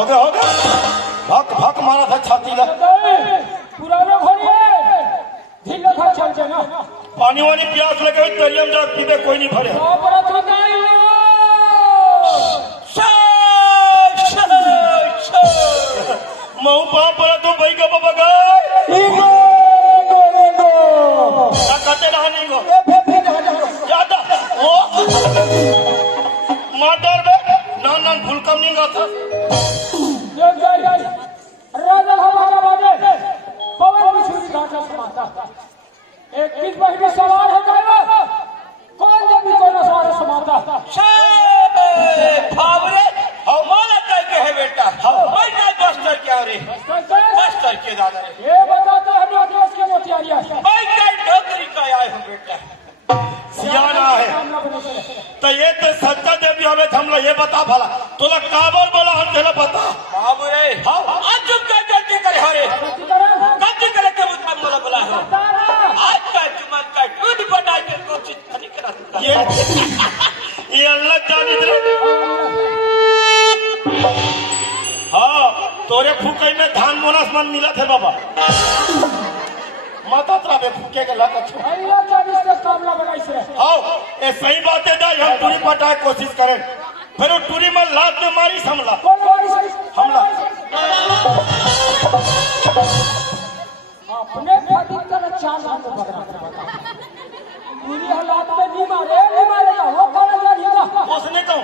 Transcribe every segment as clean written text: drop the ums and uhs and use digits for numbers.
हो गया भक भक मारा था छाती ला पुराना घर है ढीला खा चल ना पानी वाली प्यास लगे हुई तरियम जा पीबे कोई नहीं भरे मऊ पाँव पड़ा तो भाई का बाबा गए कहते रहने को ज्यादा माटर में नान नान फूल कम नहीं था राजा हमारा बाजे पवन बिछुरी घाटा समाता एक किस महीने सवार है ड्राइवर कौन जब भी कोई सवार समाता फावरे हमारा कह के है बेटा मैं नहीं बस्तर क्या रे बस्तर के दादा रे ये बताते हैं हम देश के मोतियारिया मैं कहीं डोगरी का आया हूँ बेटा सियाना है तो ये तो सच्चा देवी हमें हमला ये बता भला तोला काबर बोला हम तेरा बता बाबू रे आज तुम क्या गलती करे हो रे गलती करे के मुझ में बोला है आज का तुम का दूध बनाए के कोशिश नहीं करा ये अल्लाह जाने दे हाँ तोरे फूके में धान मोनस मन मिला थे बाबा माता त्रावे फूके के लगा छो अल्लाह जाने से कामला बनाई से हाँ ये सही बात है जाए हम टूरी पटाए कोशिश करें फिर वो टूरी में लात में मारी हमला कौन मारी हमला अपने खातिर का चार लाख पकड़ा पूरी हालात में नहीं मारेगा वो कौन जानिएगा उसने तो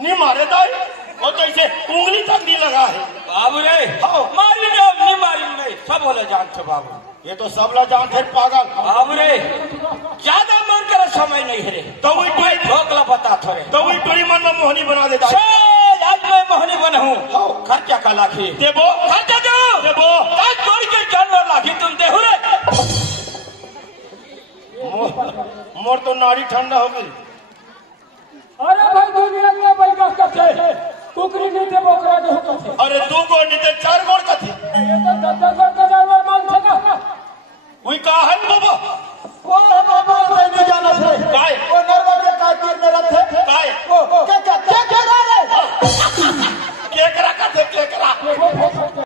नहीं मारे दाई वो तो इसे उंगली तक नहीं लगा है बाबू रे मारी नहीं मारी नहीं सब होला जानते बाबू ये तो सब ला जानते पागल बाबू रे ज्यादा मन करे समय नहीं है रे तो वही टूरी ठोकला बता थोड़े तो वही टूरी मन में मोहनी बना देता आज मैं मोहनी बनहूँ खर्चा का लाखी देबो खर्चा दो देबो आज कोई के जानवर लाखी तुम देहु रे मोर तो नारी ठंडा हो गई अरे भाई दुनिया में बैठा करते कुकरी नीचे बोकरा दे होते अरे 2 गोड़ नीचे 4 गोड़ का थे ये तो 10 गोड़ का जानवर मान था वही कहा है बाबा वो बाबा नहीं जाना से काय वो नरवा के कातिर में रथे काय क्या रे केकरा का थे केकरा